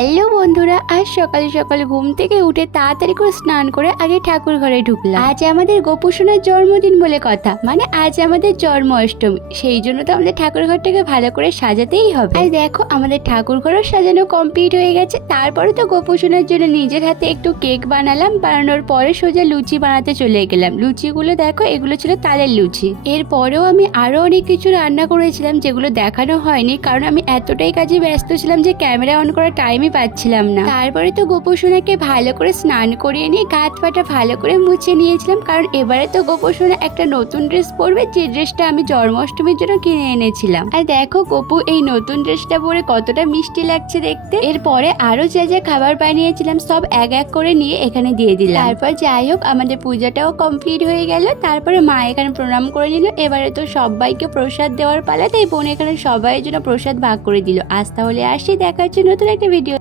Hello বন্ধুরা, আজ সকালে সকালে ঘুম থেকে উঠে তাড়াতাড়ি করে স্নান করে আগে ঠাকুর ঘরে ঢুকলাম। আজ আমাদের গোপুসোনার জন্মদিন বলে কথা, মানে আজ আমাদের জন্ম অষ্টমী। সেই জন্য তো আমাদের ঠাকুর ঘরটাকে ভালো করে সাজাতেই হবে। আর দেখো আমাদের ঠাকুর ঘরও সাজানো কমপ্লিট হয়ে গেছে। তারপরে তো গোপুসোনার জন্য নিজের হাতে একটু কেক বানালাম। বানানোর পরে সোজা লুচি বানাতে চলে গেলাম। লুচিগুলো দেখো, এগুলো ছিল তালের লুচি। এরপরেও আমি আরো অনেক কিছু রান্না করেছিলাম যেগুলো দেখানো হয়নি, কারণ আমি এতটাই কাজে ব্যস্ত ছিলাম যে ক্যামেরা অন করার টাইমই পাচ্ছিলাম না। তারপরে তো গোপুসোনাকে ভালো করে স্নান করিয়ে নিয়ে গাত পাটা ভালো করে মুছে নিয়েছিলাম, কারণ এবারে তো গোপুসোনা একটা নতুন ড্রেস পরবে, যে ড্রেসটা আমি জন্মাষ্টমীর জন্য কিনে এনেছিলাম। আর দেখো গোপু এই নতুন ড্রেসটা পরে কতটা মিষ্টি লাগছে দেখতে। এরপরে আরো যা যা খাবার বানিয়েছিলাম সব এক এক করে নিয়ে এখানে দিয়ে দিলাম। তারপর যাই হোক আমাদের পূজাটাও কমপ্লিট হয়ে গেল। তারপরে মা এখানে প্রণাম করে নিল। এবারে তো সবাইকে প্রসাদ দেওয়ার পালা, তাই বোন এখানে সবাইয়ের জন্য প্রসাদ ভাগ করে দিল। আজ তাহলে আসি, দেখা হচ্ছে নতুন একটা ভিডিও।